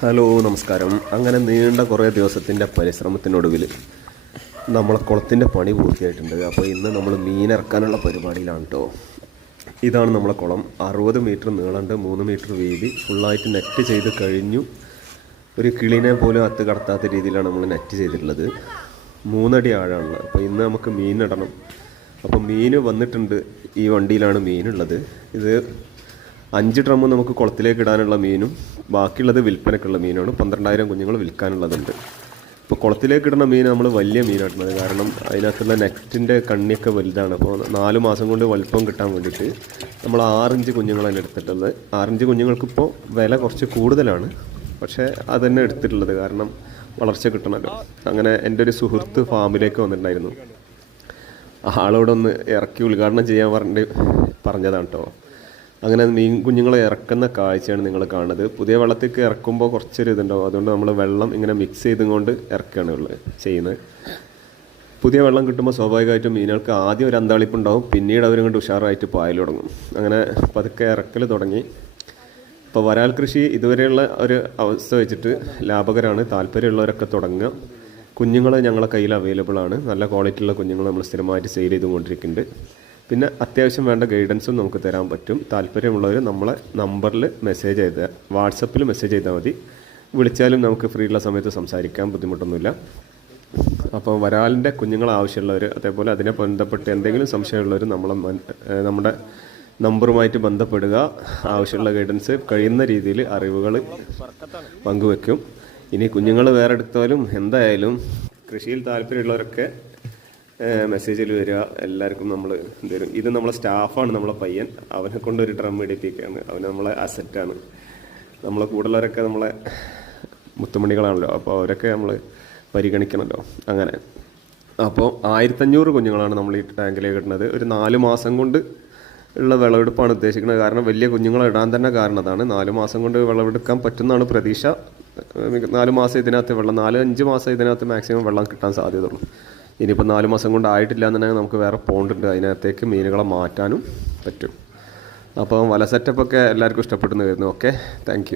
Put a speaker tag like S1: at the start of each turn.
S1: Hello നമസ്കാരം. അങ്ങനെ നീണ്ട കുറേ ദിവസത്തിന്റെ പരിശ്രമത്തിനൊടുവിൽ നമ്മളെ കുളത്തിന്റെ പണി പൂർത്തിയായിട്ടുണ്ട്. അപ്പോൾ ഇന്ന് നമ്മൾ മീനിറക്കാനുള്ള പരിപാടിയിലാണ് കേട്ടോ. ഇതാണ് നമ്മളെ കുളം. അറുപത് മീറ്റർ നീളണ്ട് മൂന്ന് മീറ്റർ വീതി. ഫുള്ളായിട്ട് നെറ്റ് ചെയ്ത് കഴിഞ്ഞു. ഒരു കിളിനെ പോലും അത്ത് കടത്താത്ത രീതിയിലാണ് നമ്മൾ നെറ്റ് ചെയ്തിട്ടുള്ളത്. മൂന്നടി ആഴാണുള്ളത്. അപ്പോൾ ഇന്ന് നമുക്ക് മീനിടണം. അപ്പോൾ മീൻ വന്നിട്ടുണ്ട്. ഈ വണ്ടിയിലാണ് മീനുള്ളത്. ഇത് അഞ്ച് ഡ്രമ്മ് നമുക്ക് കുളത്തിലേക്ക് ഇടാനുള്ള മീനും ബാക്കിയുള്ളത് വിൽപ്പനക്കുള്ള മീനാണ് പന്ത്രണ്ടായിരം കുഞ്ഞുങ്ങൾ വിൽക്കാനുള്ളതുണ്ട്. ഇപ്പോൾ കുളത്തിലേക്ക് ഇടുന്ന മീൻ നമ്മൾ വലിയ മീനാട്ടുന്നത് കാരണം അതിനകത്തുള്ള നെക്സ്റ്റിന്റെ കണ്ണിയൊക്കെ വലുതാണ്. അപ്പോൾ നാല് മാസം കൊണ്ട് വലുപ്പം കിട്ടാൻ വേണ്ടിയിട്ട് നമ്മൾ ആറിഞ്ച് കുഞ്ഞുങ്ങളാണ് എടുത്തിട്ടുള്ളത്. ആറിഞ്ച് കുഞ്ഞുങ്ങൾക്കിപ്പോൾ വില കുറച്ച് കൂടുതലാണ്. പക്ഷേ അതന്നെ എടുത്തിട്ടുള്ളത്. കാരണം വളർച്ച കിട്ടണമല്ലോ അങ്ങനെ എന്റെ ഒരു സുഹൃത്ത് ഫാമിലേക്ക് വന്നിട്ടുണ്ടായിരുന്നു. ആളോടൊന്ന് ഇറക്കി ഉദ്ഘാടനം ചെയ്യാൻ പറഞ്ഞിട്ട് പറഞ്ഞതാണ് കേട്ടോ. അങ്ങനെ മീൻ കുഞ്ഞുങ്ങളെ ഇറക്കുന്ന കാഴ്ചയാണ് നിങ്ങൾ കാണുന്നത്. പുതിയ വെള്ളത്തേക്ക് ഇറക്കുമ്പോൾ കുറച്ചൊരു ഇതുണ്ടാവും. അതുകൊണ്ട് നമ്മൾ വെള്ളം ഇങ്ങനെ മിക്സ് ചെയ്തും കൊണ്ട് ഇറക്കുകയാണ് ഉള്ളത് ചെയ്യുന്നത്. പുതിയ വെള്ളം കിട്ടുമ്പോൾ സ്വാഭാവികമായിട്ടും മീനുകൾക്ക് ആദ്യം ഒരു അന്താളിപ്പുണ്ടാവും പിന്നീട് അവരും കൊണ്ട് ഉഷാറായിട്ട് പായൽ തുടങ്ങും. അങ്ങനെ പതുക്കെ ഇറക്കൽ തുടങ്ങി. ഇപ്പോൾ വരാൽ കൃഷി ഇതുവരെയുള്ള ഒരു അവസ്ഥ വെച്ചിട്ട് ലാഭകരമാണ് താല്പര്യമുള്ളവരൊക്കെ തുടങ്ങുക. കുഞ്ഞുങ്ങൾ ഞങ്ങളുടെ കയ്യിൽ അവൈലബിൾ ആണ്. നല്ല ക്വാളിറ്റിയുള്ള കുഞ്ഞുങ്ങൾ നമ്മൾ സ്ഥിരമായിട്ട് സെയിൽ ചെയ്തുകൊണ്ടിരിക്കുന്നുണ്ട്. പിന്നെ അത്യാവശ്യം വേണ്ട ഗൈഡൻസും നമുക്ക് തരാൻ പറ്റും. താല്പര്യമുള്ളവർ നമ്മളെ നമ്പറിൽ മെസ്സേജ് ചെയ്ത് വാട്സപ്പിൽ മെസ്സേജ് ചെയ്താൽ മതി. വിളിച്ചാലും നമുക്ക് ഫ്രീ ഉള്ള സമയത്ത് സംസാരിക്കാൻ ബുദ്ധിമുട്ടൊന്നുമില്ല. അപ്പോൾ വരാലിന്റെ കുഞ്ഞുങ്ങൾ ആവശ്യമുള്ളവർ അതേപോലെ അതിനെ ബന്ധപ്പെട്ട് എന്തെങ്കിലും സംശയമുള്ളവർ നമ്മളെ നമ്മുടെ നമ്പറുമായിട്ട് ബന്ധപ്പെടുക. ആവശ്യമുള്ള ഗൈഡൻസ് കഴിയുന്ന രീതിയിൽ അറിവുകൾ പങ്കുവെക്കും. ഇനി കുഞ്ഞുങ്ങൾ വേറെ എടുത്താലും എന്തായാലും കൃഷിയിൽ താല്പര്യമുള്ളവരൊക്കെ മെസ്സേജിൽ വരിക. എല്ലാവർക്കും നമ്മൾ തരും ഇത് നമ്മളെ സ്റ്റാഫാണ് നമ്മളെ പയ്യൻ. അവനെ കൊണ്ട് ഒരു ഡ്രം ഇടിപ്പിക്കുകയാണ്. അവൻ നമ്മളെ അസറ്റാണ് നമ്മളെ കൂടുതലവരൊക്കെ നമ്മളെ മുത്തുമണികളാണല്ലോ. അപ്പോൾ അവരൊക്കെ നമ്മൾ പരിഗണിക്കണമല്ലോ അങ്ങനെ. അപ്പോൾ ആയിരത്തഞ്ഞൂറ് കുഞ്ഞുങ്ങളാണ് നമ്മൾ ഈ ടാങ്കിലേക്ക് ഇടുന്നത്. ഒരു നാല് മാസം കൊണ്ട് ഉള്ള വിളവെടുപ്പാണ് ഉദ്ദേശിക്കുന്നത്. കാരണം വലിയ കുഞ്ഞുങ്ങളെ ഇടാൻ തന്നെ കാരണം അതാണ്. നാല് മാസം കൊണ്ട് വിളവെടുക്കാൻ പറ്റുന്നതാണ് പ്രതീക്ഷ. നാല് മാസം ഇതിനകത്ത് വെള്ളം നാല് അഞ്ച് മാസം ഇതിനകത്ത് മാക്സിമം വെള്ളം കിട്ടാൻ സാധ്യതയുള്ളൂ. ഇനിയിപ്പോൾ നാല് മാസം കൊണ്ട് ആയിട്ടില്ല എന്നുണ്ടെങ്കിൽ നമുക്ക് വേറെ പോണ്ടുണ്ട് അതിനകത്തേക്ക് മീനുകളെ മാറ്റാനും പറ്റും. അപ്പം വല സെറ്റപ്പൊക്കെ എല്ലാവർക്കും ഇഷ്ടപ്പെടുന്നു വരുന്നു ഓക്കെ താങ്ക്